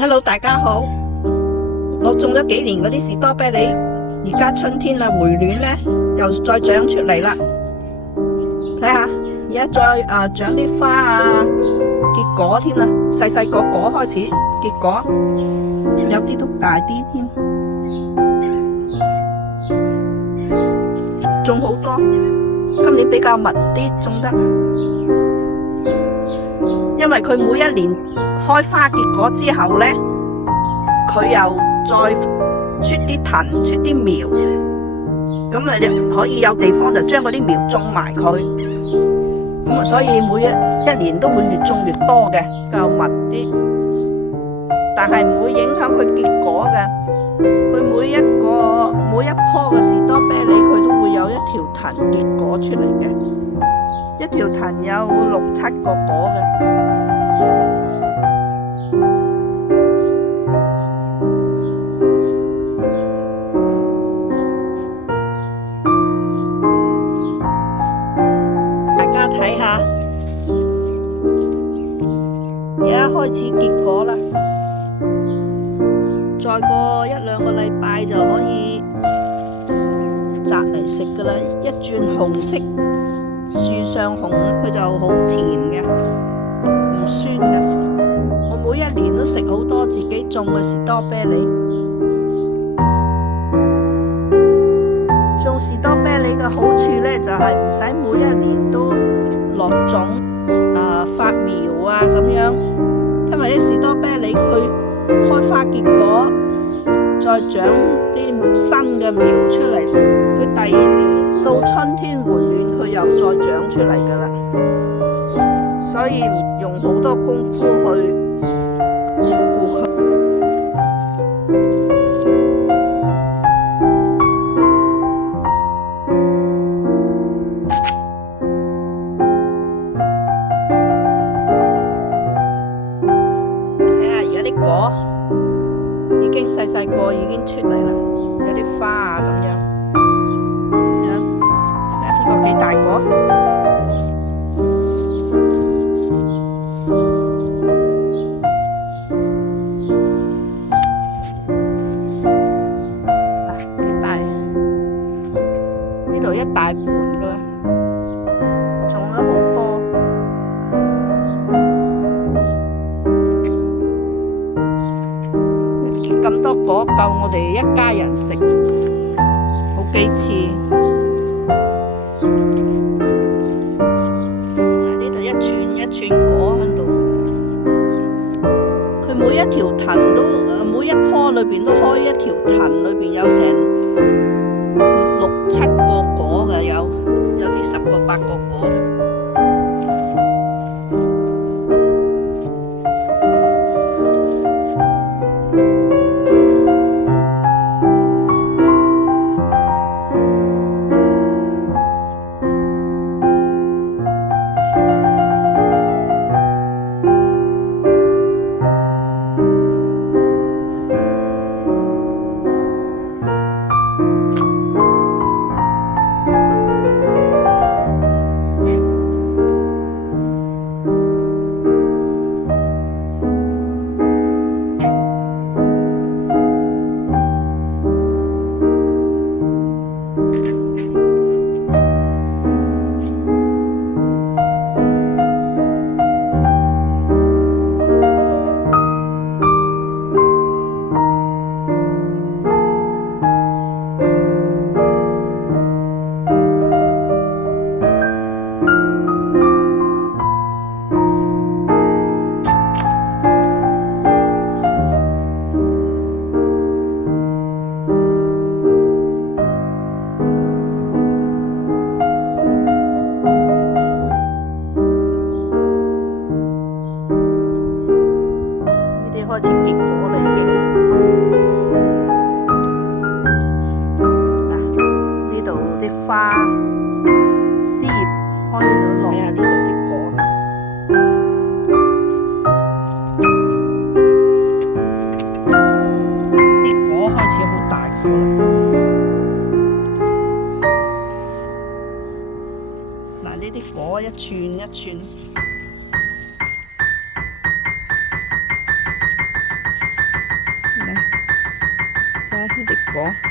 Hello，大家好。我種咗幾年嗰啲士多啤梨，而家春天啦，回暖咧，又再長出嚟啦。睇下，而家再長啲花啊，結果添啦，細細個果開始結果，有啲都大啲添，種好多。今年比較密啲種得，因為佢每一年開花結果之後呢，佢又再出啲藤、出啲苗，咁你可以有地方就將嗰啲苗種埋佢，咁啊，所以每一年都會越種越多嘅，較密啲，但係唔會影響佢結果嘅。佢每一棵嘅士多啤梨，佢都會有一條藤結果出嚟嘅，一條藤有6、7個果嘅。大家睇下，而家開始結果啦。再過1、2個禮拜就可以摘嚟食噶啦，一轉紅色，樹上紅，佢就好甜嘅，唔酸嘅。我每一年都食好多自己種嘅士多啤梨。種士多啤梨嘅好處呢，就係唔使每一年都落種發苗啊咁樣，因為啲士多啤梨佢開花結果，再長啲新嘅苗出嚟，佢第2年到春天回暖，佢又再長出嚟噶啦，所以用好多功夫去照顧佢。睇下而家啲果已經細個已經出嚟啦，有啲花啊咁樣，睇下呢個幾大果。嗱，幾大？呢度一大盤噶，種咗好多。咁多果夠我哋一家人食好幾次。呢度一串一串果喺度，佢每一條藤都每一棵裏邊都開一條藤，裏邊有成6、7個果嘅，有啲10個、8個果。開始結果啦，已經。嗱，呢度啲花、啲葉開咗落，睇下呢度啲果。啲果開始好大個啦。嗱，呢啲果一串一串。果。